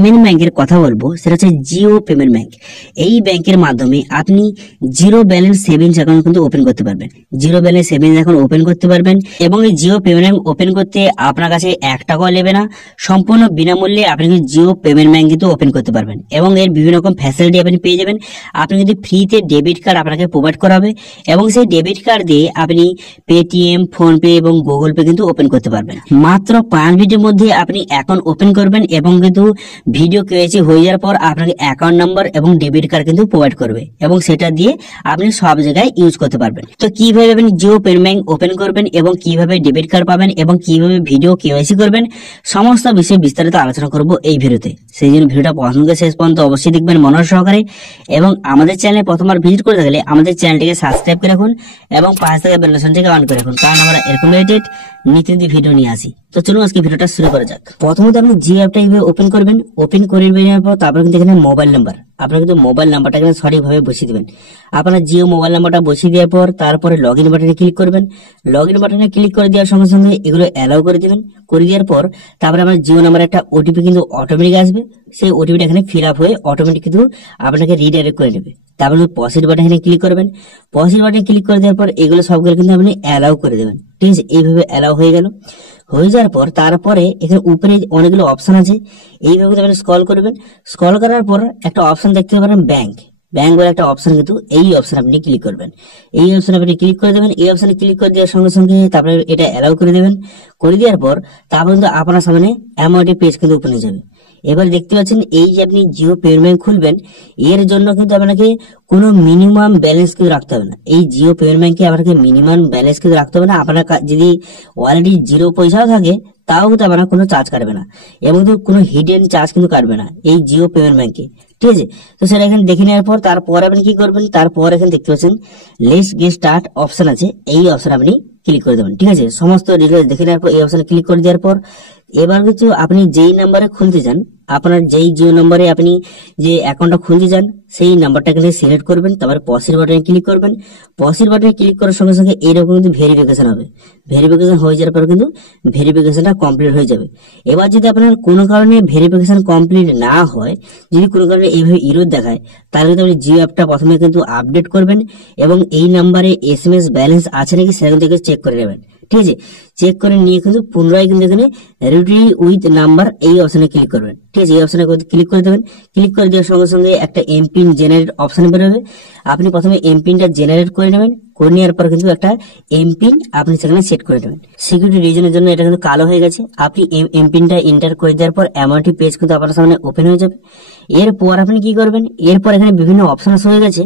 Payment ব্যাংকের কথা বলবো, সেটা হচ্ছে জিও পেমেন্ট ব্যাংক। এই ব্যাংকের মাধ্যমে আপনি জিরো ব্যালেন্স সেভিংস অ্যাকাউন্ট কিন্তু ওপেন করতে পারবেন। Zero balance savings account open করতে পারবেন এবং এই জিও পেমেন্ট ব্যাংক ওপেন করতে আপনার কাছে 1 টাকাও নেবে না। সম্পূর্ণ বিনামূল্যে আপনি কিন্তু জিও পেমেন্ট ব্যাংক কিন্তু ওপেন করতে পারবেন এবং এর বিভিন্ন রকম ফ্যাসিলিটি আপনি পেয়ে যাবেন। আপনি কিন্তু ফ্রিতে ডেবিট কার্ড আপনাকে প্রোভাইড করা হবে এবং সেই ডেবিট কার্ড দিয়ে আপনি পেটিএম, ফোনপে এবং গুগল পে কিন্তু ওপেন করতে পারবেন। মাত্র 5 মিনিটের মধ্যে আপনি অ্যাকাউন্ট ওপেন করবেন এবং কিন্তু ভিডিও কেওয়াইসি হয়ে যাওয়ার পর আপনাকে অ্যাকাউন্ট নাম্বার এবং ডেবিট কার্ড কিন্তু প্রোভাইড করবে এবং সেটা দিয়ে আপনি সব জায়গায় ইউজ করতে পারবেন। তো কিভাবে আপনি জিও পেমেন্ট ব্যাংক ওপেন করবেন এবং কিভাবে ডেবিট কার্ড পাবেন এবং কিভাবে ভিডিও কেওয়াইসি করবেন, সমস্ত বিষয়ে বিস্তারিত আলোচনা করব এই ভিডিওতে। সেই জন্য ভিডিওটা পছন্দ করে শেষ পর্যন্ত অবশ্যই দেখবেন মনোযোগ সহকারে এবং আমাদের চ্যানেলে প্রথমবার ভিজিট করে থাকলে আমাদের চ্যানেলটিকে সাবস্ক্রাইব করে রাখুন এবং পাশে থাকা বেল আইকনটিকে অন করে রাখুন, কারণ আমরা এরকম রিলেটেড নিত্য ভিডিও নিয়ে আসি। তো চলুন আজকে ভিডিওটা শুরু করা যাক। প্রথমত আপনি জিও অ্যাপটা এইভাবে ওপেন করবেন। ওপেন করে নেওয়ার পর তারপর কিন্তু এখানে মোবাইল নাম্বার, আপনার কিন্তু মোবাইল নাম্বারটা এখানে সঠিকভাবে বসিয়ে দিবেন। আপনার জিও মোবাইল নাম্বারটা বসিয়ে দেওয়ার পর তারপরে লগ ইন বাটনে ক্লিক করবেন। লগ ইন বাটনে ক্লিক করে দেওয়ার সঙ্গে সঙ্গে এগুলো অ্যালাউ করে দিবেন। করে দেওয়ার পর তারপরে আমার জিও নাম্বার একটা ওটিপি কিন্তু অটোমেটিক আসবে। সেই ওটিপিটা এখানে ফিল আপ হয়ে অটোমেটিক কিন্তু আপনাকে রিডাইরেক্ট করে নেবে। তারপরে পজিটিভ বাটনে এখানে ক্লিক করবেন। পজিটিভ বাটনে ক্লিক করে দেওয়ার পর এগুলো সবগুলো কিন্তু আপনি অ্যালাউ করে দেবেন। ঠিক আছে, এইভাবে অ্যালাউ হয়ে গেল। হয়ে যাওয়ার পর তারপরে এখানে উপরে অনেকগুলো অপশন আছে, এইভাবে আপনি স্ক্রল করবেন। স্ক্রল করার পর একটা অপশন দেখতে পারেন ব্যাংক। ব্যাংক বলে একটা অপশন, কিন্তু এই অপশন আপনি ক্লিক করবেন। এই অপশন আপনি ক্লিক করে দেবেন। এই অপশনে ক্লিক করে দেওয়ার সঙ্গে সঙ্গে তারপরে এটা অ্যালাউ করে দেবেন। করে দেওয়ার পর তারপর কিন্তু আপনার সামনে এমন একটি পেজ কিন্তু ওপেন হয়ে যাবে। এবার দেখতে পাচ্ছেন এই যে আপনি জিও পেমেন্ট ব্যাংক খুলবেন, এর জন্য কিন্তু আপনাকে কোনো মিনিমাম ব্যালেন্স কিন্তু রাখতে হবে না। এই জিও পেমেন্ট ব্যাংকে আপনাকে মিনিমাম ব্যালেন্স কিন্তু রাখতে হবে না। আপনার যদি অলরেডি 0 পয়সাও থাকে তাও কিন্তু আপনার কোনো চার্জ কাটবে না এবং কোনো হিডেন চার্জ কিন্তু কাটবে না এই জিও পেমেন্ট ব্যাংকে। ঠিক আছে, তো সেটা এখানে দেখে নেওয়ার পর তারপর আপনি কি করবেন, তারপর এখানে দেখতে পাচ্ছেন লেটস গেট স্টার্ট অপশন আছে, এই অপশন আপনি ক্লিক করে দেবেন। ঠিক আছে, সমস্ত ডিটেলস দেখে নেওয়ার পর এই অপশনে ক্লিক করে দেওয়ার পর এবার কিন্তু আপনি যেই নাম্বারে খুলতে চান, আপনার যেই জিও নম্বরে আপনি যে অ্যাকাউন্টটা খুলতে চান সেই নাম্বারটা এখানে সিলেক্ট করবেন। তারপরে পসির বাটনে ক্লিক করবেন। পসির বাটনে ক্লিক করার সঙ্গে সঙ্গে এইরকম কিন্তু ভেরিফিকেশন হবে। ভেরিফিকেশন হয়ে যাওয়ার পর কিন্তু ভেরিফিকেশনটা কমপ্লিট হয়ে যাবে। এবার যদি আপনার কোনো কারণে ভেরিফিকেশন কমপ্লিট না হয়, যদি কোনো কারণে এইভাবে ইরর দেখায়, তাহলে কিন্তু আপনি জিও অ্যাপটা প্রথমে কিন্তু আপডেট করবেন এবং এই নাম্বারে এসএমএস ব্যালেন্স আছে নাকি সেটা কিন্তু চেক করে নেবেন। ঠিক আছে, চেক করে নিয়ে কিন্তু পুনরায় কিন্তু এখানে রিট্রিভ উইথ নাম্বার এই অপশনে ক্লিক করবেন। ঠিক আছে, এই অপশনে ক্লিক করে দেবেন। ক্লিক করে দেওয়ার সঙ্গে সঙ্গে একটা এমপিন জেনারেট অপশন বেরোবে। আপনি প্রথমে এমপিনটা জেনারেট করে নেবেন। করে নেওয়ার পর কিন্তু একটা এমপিন আপনি সেখানে সেট করে দেবেন। সিকিউরিটি রিজনের জন্য এটা কিন্তু কালো হয়ে গেছে। আপনি এমপিনটা এন্টার করে দেওয়ার পর এমনটি পেজ কিন্তু আপনার সামনে ওপেন হয়ে যাবে। এরপর আপনি কি করবেন, এরপর এখানে বিভিন্ন অপশন হয়ে গেছে।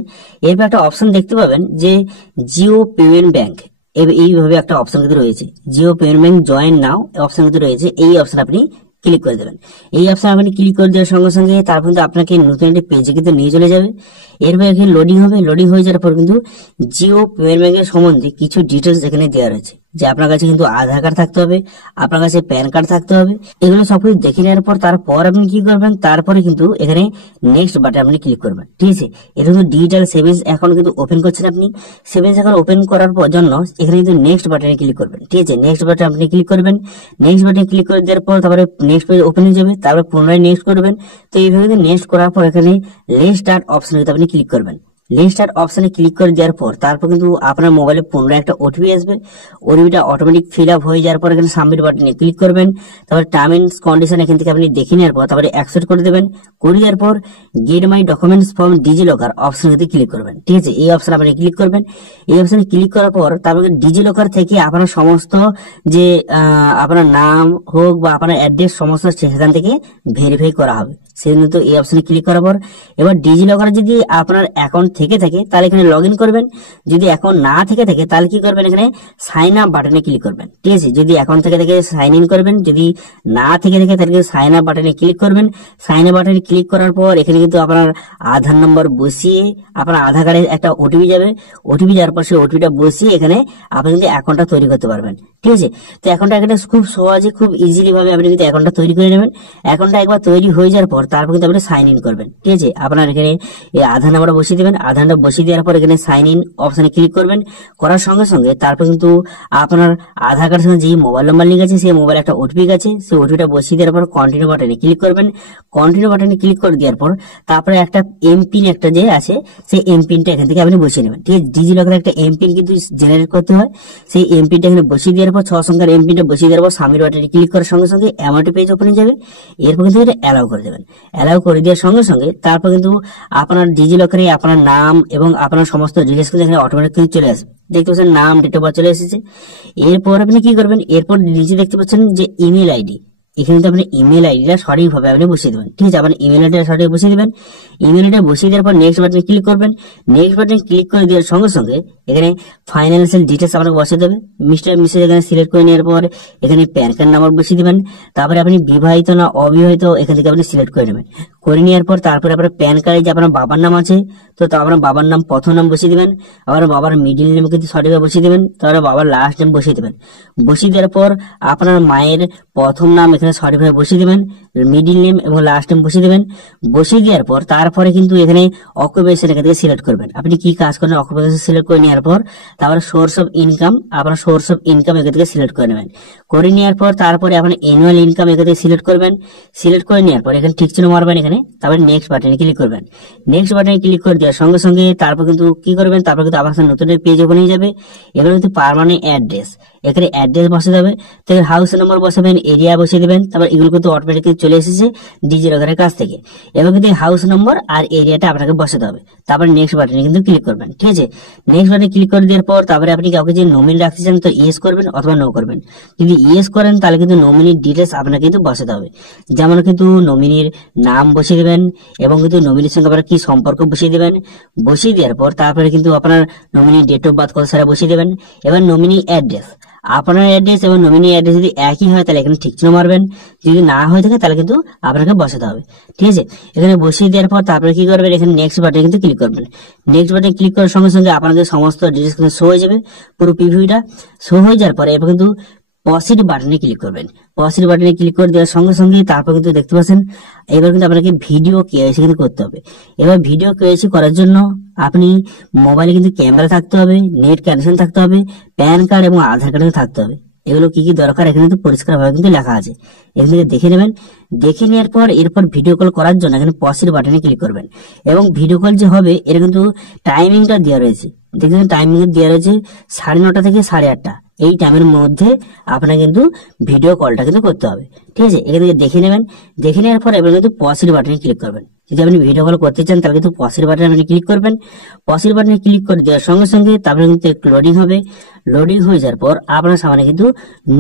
এরপর একটা অপশন দেখতে পাবেন যে জিও পেমেন্ট ব্যাংক, এইভাবে একটা অপশন কিন্তু রয়েছে, জিও পেমেন্ট ব্যাংক জয়েন নাও অপশন কিন্তু রয়েছে। এই অপশন আপনি ক্লিক করে দেবেন। এই অপশন আপনি ক্লিক করে দেওয়ার সঙ্গে সঙ্গে তারপর কিন্তু আপনাকে নতুন একটি পেজে কিন্তু নিয়ে চলে যাবে। এরপর এখানে লোডিং হবে। লোডিং হয়ে যাওয়ার পর কিন্তু জিও পেমেন্ট ব্যাংকের সম্বন্ধে কিছু ডিটেলস এখানে দেওয়া রয়েছে, যে আপনার কাছে কিন্তু আধার কার্ড থাকতে হবে, আপনার কাছে প্যান কার্ড থাকতে হবে। এগুলো সবকিছু দেখে নেওয়ার পর তারপর আপনি কি করবেন, তারপরে কিন্তু এখানে নেক্সট বাটনে আপনি ক্লিক করবেন। ঠিক আছে, এটা কিন্তু ডিজিটাল সেভিংস অ্যাকাউন্ট কিন্তু ওপেন করছেন আপনি। সেভিংস অ্যাকাউন্ট ওপেন করার জন্য এখানে কিন্তু নেক্সট বাটনে ক্লিক করবেন। ঠিক আছে, নেক্সট বাটনে আপনি ক্লিক করবেন। নেক্সট বাটনে ক্লিক করে দেওয়ার পর তারপরে নেক্সট পেজ ওপেন হয়ে যাবে। তারপরে পুনরায় নেক্সট করবেন। তো এইভাবে নেক্সট করার পর এখানে লেটস স্টার্ট অপশনে আপনি ক্লিক করবেন। লেটস স্টার্ট অপশনে ক্লিক করে দেওয়ার পর তারপর কিন্তু আপনার মোবাইলে পুনরায় একটা ওটিপি আসবে। ওটিপিটা অটোমেটিক ফিল আপ হয়ে যাওয়ার পর এখানে সাবমিট বাটনে ক্লিক করবেন। তারপরে টার্ম এন্ড কন্ডিশন এখান থেকে আপনি দেখে নেওয়ার পর তারপরে অ্যাকসেপ্ট করে দেবেন। করে দেওয়ার পর get my documents from DigiLocker অপশনে ক্লিক করবেন। ঠিক আছে, এই অপশন আপনি ক্লিক করবেন। এই অপশনে ক্লিক করার পর তারপরে ডিজিলকার থেকে আপনার সমস্ত যে আপনার নাম হোক বা আপনার অ্যাড্রেস সমস্ত সেখান থেকে ভেরিফাই করা হবে। সেজন্য তো এই অপশনে ক্লিক করার পর এবার ডিজিলকার যদি আপনার অ্যাকাউন্ট থেকে থাকে তাহলে এখানে লগ ইন করবেন। যদি অ্যাকাউন্ট না থেকে থাকে তাহলে কি করবেন, এখানে সাইন আপ বাটনে ক্লিক করবেন। ঠিক আছে, যদি অ্যাকাউন্ট থেকে থাকে সাইন ইন করবেন, যদি না থেকে থাকে তাহলে সাইন আপ বাটনে ক্লিক করবেন। সাইন আপ বাটনে ক্লিক করার পর এখানে কিন্তু আপনার আধার নম্বর বসিয়ে আপনার আধার কার্ডে একটা ওটিপি যাবে। ওটিপি যাওয়ার পর সেই ওটিপিটা বসিয়ে এখানে আপনি কিন্তু অ্যাকাউন্টটা তৈরি করতে পারবেন। ঠিক আছে, তো অ্যাকাউন্টটা খুব সহজে খুব ইজিলি ভাবে আপনি কিন্তু অ্যাকাউন্টটা তৈরি করে নেবেন। অ্যাকাউন্টটা একবার তৈরি হয়ে যাওয়ার পর তারপর কিন্তু আপনি সাইন ইন করবেন। ঠিক আছে, আপনার এখানে এই আধার নাম্বারটা বসিয়ে দেবেন। আধারটা বসিয়ে দেওয়ার পর এখানে সাইন ইন অপশনে ক্লিক করবেন। করার সঙ্গে সঙ্গে তারপর কিন্তু আপনার আধার কার্ডের সঙ্গে যে মোবাইল নাম্বার লিঙ্ক আছে সেই মোবাইলে একটা ওটিপি আছে, সেই ওটিপিটা বসিয়ে দেওয়ার পর কন্টিনিউ বাটনে ক্লিক করবেন। কন্টিনিউ বাটনে ক্লিক করে দেওয়ার পর তারপরে একটা এমপিন একটা যে আছে সেই এমপিনটা এখান থেকে আপনি বসিয়ে নেবেন। ঠিক আছে, ডিজিলকারে একটা এমপিন কিন্তু জেনারেট করতে হয়। সেই এমপিনটা এখানে বসিয়ে দেওয়ার পর 6 সংখ্যার এমপিনটা বসিয়ে দেওয়ার পর সাবমিট বাটনে ক্লিক করার সঙ্গে সঙ্গে অ্যামাউন্ট পেজ ওপেন হয়ে যাবে। এরপর কিন্তু এটা অ্যালাউ করে দেবেন। অ্যালাউ করে দেওয়ার সঙ্গে সঙ্গে তারপর কিন্তু আপনার ডিজিলকারে আপনার নাম এবং আপনার সমস্ত ডিটেলস কিন্তু এখানে অটোমেটিক কিন্তু চলে আসবে। দেখতে পাচ্ছেন নাম, ডেট অফ বার্থ চলে এসেছে। এরপর আপনি কি করবেন, এরপর নিচে দেখতে পাচ্ছেন যে ইমেল আইডি, এখানে তো আপনি ইমেল আইডিটা সঠিকভাবে আপনি বসিয়ে দেবেন। ঠিক আছে, আপনি ইমেল আইডিটা সঠিক বসিয়ে দেবেন। ইমেল আইডিটা বসিয়ে দেওয়ার পর নেক্সট বাটনে ক্লিক করবেন। নেক্সট বাটনে ক্লিক করে দেওয়ার সঙ্গে সঙ্গে এখানে ফাইন্যান্সিয়াল ডিটেলস আপনাকে বসিয়ে দেবে। মিস্টার মিসেস এখানে সিলেক্ট করে নেওয়ার পর এখানে প্যান কার্ড নাম্বার বসিয়ে দেবেন। তারপরে আপনি বিবাহিত না অবিবাহিত এখান থেকে আপনি সিলেক্ট করে নেবেন। করে নেওয়ার পর তারপরে আপনার প্যান কার্ডে যে আপনার বাবার নাম আছে তো আপনার বাবার নাম প্রথম নাম বসিয়ে দেবেন। আবার বাবার মিডিল নেম কিন্তু সঠিকভাবে বসিয়ে দেবেন। তারপরে বাবার লাস্ট নেম বসিয়ে দেবেন। বসিয়ে দেওয়ার পর আপনার মায়ের প্রথম নাম এখানে সঠিকভাবে বসিয়ে দেবেন, মিডিল নেম এবং লাস্ট নেম বসিয়ে দেবেন। বসিয়ে দেওয়ার পর তারপরে কিন্তু এখানে অকুপেশন এখান থেকে সিলেক্ট করবেন। আপনি কি কাজ করেন অকুপেশন সিলেক্ট করে নেওয়ার পর তারপরে সোর্স অফ ইনকাম, আপনার সোর্স অফ ইনকাম এখান থেকে সিলেক্ট করে নেবেন। করে নেওয়ার পর তারপরে আপনি অ্যানুয়াল ইনকাম এখান থেকে সিলেক্ট করবেন। সিলেক্ট করে নেওয়ার পর এখানে ঠিক চিহ্ন মারবেন এখানে, তারপরে নেক্সট বাটনে ক্লিক করবেন। নেক্সট বাটনে ক্লিক করে দেওয়ার সঙ্গে সঙ্গে তারপর কিন্তু কি করবেন, তারপর কিন্তু আপনার সাথে নতুন পেজ ওপেন হয়ে যাবে। এবার কিন্তু পার্মানেন্ট অ্যাড্রেস, এখানে অ্যাড্রেস বসে যাবে। তো হাউস নম্বর বসাবেন, এরিয়া বসিয়ে দেবেন। তারপর এগুলো কিন্তু অটোমেটিক্যালি চলে এসেছে ডিজিলকারের কাছ থেকে। এবার কিন্তু হাউস নম্বর আর এরিয়াটা আপনাকে বসাতে হবে। তারপর নেক্সট বাটনে কিন্তু ক্লিক করবেন। ঠিক আছে, নেক্সট বাটনে ক্লিক করে দেওয়ার পর তারপরে আপনি কাউকে যে নমিনি রাখতে চান তো ইয়েস করবেন অথবা নো করবেন। যদি ইয়েস করেন তাহলে কিন্তু নমিনির ডিটেলস আপনাকে কিন্তু বসাতে হবে। যেমন কিন্তু নমিনির নাম বসিয়ে দেবেন এবং কিন্তু নমিনির সঙ্গে আপনার কি সম্পর্ক বসিয়ে দেবেন। বসিয়ে দেওয়ার পর তারপরে কিন্তু আপনার নমিনির ডেট অফ বার্থ কত সালে বসিয়ে দেবেন। এবার নমিনি অ্যাড্রেস, আপনার অ্যাড্রেস এবং নমিনি অ্যাড্রেস যদি একই হয় তাহলে এখানে ঠিক চিহ্ন মারবেন। যদি না হয়ে থাকে তাহলে কিন্তু আপনাকে বসাতে হবে। ঠিক আছে, এখানে বসিয়ে দেওয়ার পর তারপরে কি করবেন, এখানে নেক্সট বাটনে কিন্তু ক্লিক করবেন। নেক্সট বাটনে ক্লিক করার সঙ্গে সঙ্গে আপনাদের সমস্ত ডিটেলস কিন্তু শো হয়ে যাবে। পুরো প্রিভিউটা শো হয়ে যাওয়ার পরে এরপর কিন্তু পসিড বাটনে ক্লিক করবেন। পসিড বাটনে ক্লিক করে দেওয়ার সঙ্গে সঙ্গে তারপর কিন্তু দেখতে পাচ্ছেন এবার কিন্তু আপনাকে ভিডিও কেওয়াইসি কিন্তু করতে হবে। এবার ভিডিও কেওয়াইসি করার জন্য আপনি মোবাইলে কিন্তু ক্যামেরা থাকতে হবে, নেট কানেকশন থাকতে হবে, প্যান কার্ড এবং আধার কার্ড থাকতে হবে। এগুলো কি কি দরকার এখানে কিন্তু পরিষ্কার ভাবে কিন্তু লেখা আছে, এখান থেকে দেখে নেবেন। দেখে নেওয়ার পর এরপর ভিডিও কল করার জন্য এখানে পসিড বাটনে ক্লিক করবেন এবং ভিডিও কল যে হবে এর কিন্তু টাইমিংটা দেওয়া রয়েছে। দেখবেন টাইমিং দেওয়া রয়েছে 9:30 থেকে 8:30। এই টাইমের মধ্যে আপনার কিন্তু ভিডিও কলটা কিন্তু করতে হবে। ঠিক আছে, এখান থেকে দেখে নেবেন। দেখে নেওয়ার পর এবার কিন্তু পসিড বাটনে ক্লিক করবেন। যদি আপনি ভিডিও কল করতে চান তাহলে কিন্তু পসিড বাটনে আপনি ক্লিক করবেন। পসিড বাটনে ক্লিক করে দেওয়ার সঙ্গে সঙ্গে তারপরে কিন্তু একটু লোডিং হবে। লোডিং হয়ে যাওয়ার পর আপনার সামনে কিন্তু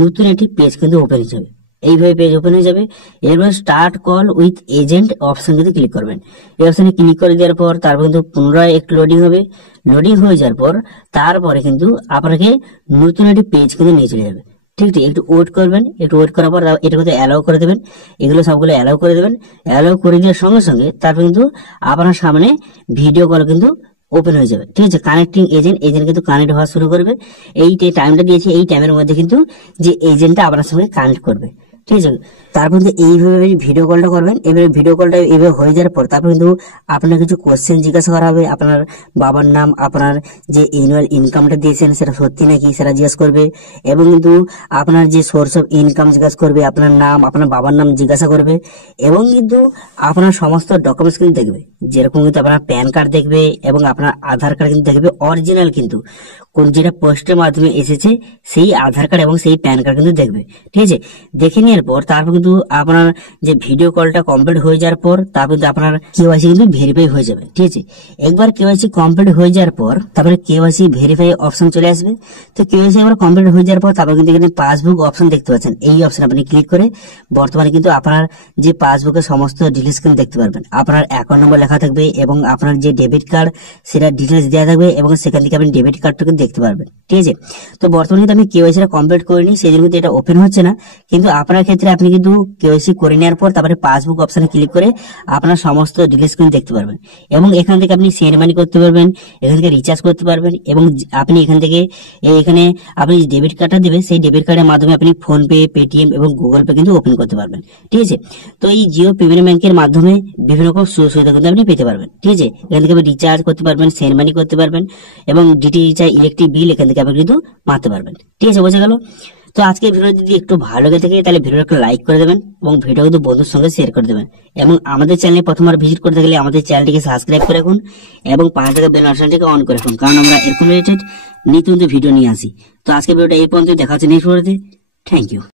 নতুন একটি পেজ কিন্তু ওপেন হয়ে যাবে। এইভাবে পেজ ওপেন হয়ে যাবে। এরপর start call with agent option কিন্তু ক্লিক করবেন। এই অপশনে ক্লিক করে দেওয়ার পর তারপর কিন্তু পুনরায় একটু লোডিং হবে। লোডিং হয়ে যাওয়ার পর তারপরে কিন্তু আপনাকে নতুন একটি পেজ কিন্তু নিয়ে চলে যাবে। ঠিক ঠিক একটু ওয়েট করবেন। একটু ওয়েট করার পর এটা কিন্তু অ্যালাউ করে দেবেন। এগুলো সবগুলো অ্যালাউ করে দেবেন। অ্যালাউ করে দেওয়ার সঙ্গে সঙ্গে তারপর কিন্তু আপনার সামনে ভিডিও কল কিন্তু ওপেন হয়ে যাবে। ঠিক আছে, কানেক্টিং এজেন্ট, এজেন্ট কিন্তু কানেক্ট হওয়া শুরু করবে। এই টাইমটা দিয়েছে, এই টাইমের মধ্যে কিন্তু যে এজেন্টটা আপনার সঙ্গে কানেক্ট করবে। ঠিক আছে, তারপর কিন্তু এইভাবে ভিডিও কলটা করবেন। এবারে ভিডিও কলটা এইভাবে হয়ে যাওয়ার পর তারপর কিন্তু আপনার কিছু কোশ্চেন জিজ্ঞাসা করা হবে। আপনার বাবার নাম, আপনার যে অ্যানুয়াল ইনকামটা দিয়েছেন সেটা সত্যি নাকি সেটা জিজ্ঞাসা করবে এবং কিন্তু আপনার যে সোর্স অফ ইনকাম জিজ্ঞাসা করবে, আপনার নাম, আপনার বাবার নাম জিজ্ঞাসা করবে এবং কিন্তু আপনার সমস্ত ডকুমেন্টস কিন্তু দেখবে। যেরকম কিন্তু আপনার প্যান কার্ড দেখবে এবং আপনার আধার কার্ড কিন্তু দেখবে অরিজিনাল, কিন্তু কোন যেটা পোস্টের মাধ্যমে এসেছে সেই আধার কার্ড এবং সেই প্যান কার্ড কিন্তু দেখবে। ঠিক আছে, দেখে নেওয়ার পর তারপর কিন্তু আপনার যে ভিডিও কলটা কমপ্লিট হয়ে যাওয়ার পর তারপর কিন্তু আপনার কেওয়াইসি কিন্তু ভেরিফাই হয়ে যাবে। ঠিক আছে, একবার কেওয়াইসি কমপ্লিট হয়ে যাওয়ার পর তারপরে কেওয়াইসি ভেরিফাই অপশন চলে আসবে। তো কেওয়াইসি একবার কমপ্লিট হয়ে যাওয়ার পর তারপর কিন্তু এখানে পাসবুক অপশন দেখতে পাচ্ছেন। এই অপশন আপনি ক্লিক করে বর্তমানে কিন্তু আপনার যে পাসবুকের সমস্ত ডিটেইলস কিন্তু দেখতে পারবেন। আপনার অ্যাকাউন্ট নম্বর লেখা লেখা থাকবে এবং আপনার যে ডেবিট কার্ড সেটা ডিটেলস দেওয়া থাকবে এবং সেখান থেকে আপনি ডেবিট কার্ডটাকে দেখতে পারবেন। ঠিক আছে, তো বর্তমানে কিন্তু আমি কেওয়াইসিটা কমপ্লিট করিনি, সেই জন্য কিন্তু এটা ওপেন হচ্ছে না। কিন্তু আপনার ক্ষেত্রে আপনি কিন্তু কেওয়াইসি করে নেওয়ার পর তারপরে পাসবুক অপশনে ক্লিক করে আপনার সমস্ত ডিটেলস কিন্তু দেখতে পারবেন এবং এখান থেকে আপনি সেন্ড মানি করতে পারবেন, এখান থেকে রিচার্জ করতে পারবেন এবং আপনি এখান থেকে এখানে আপনি যে ডেবিট কার্ডটা দেবে সেই ডেবিট কার্ডের মাধ্যমে আপনি ফোনপে, পেটিএম এবং গুগল পে কিন্তু ওপেন করতে পারবেন। ঠিক আছে, তো এই জিও পেমেন্ট ব্যাংকের মাধ্যমে বিভিন্ন রকম সুযোগ সুবিধা কিন্তু আপনি পেতে পারবেন। ঠিক আছে, এখান থেকে আপনি রিচার্জ করতে পারবেন, সেন্ড মানি করতে পারবেন এবং ডিটি রিচার্জ, ইলেকট্রিক বিল এখান থেকে আপনি কিন্তু মারতে পারবেন। ঠিক আছে, বোঝা গেল? তো আজকে ভিডিও যদি একটু ভালো লেগে থাকে তাহলে ভিডিওটা একটা লাইক করে দেবেন এবং ভিডিও কিন্তু বন্ধুর সঙ্গে শেয়ার করে দেবেন এবং আমাদের চ্যানেলে প্রথমবার ভিজিট করতে গেলে আমাদের চ্যানেলটিকে সাবস্ক্রাইব করে রাখুন এবং পাশে থাকা বেল আইকনটিকে অন করে রাখুন, কারণ আমরা এরকম রিলেটেড নিত্য নতুন ভিডিও নিয়ে আসি। তো আজকে ভিডিওটা এই পর্যন্ত, দেখা হচ্ছে নেক্সট ভিডিওতে। Thank you.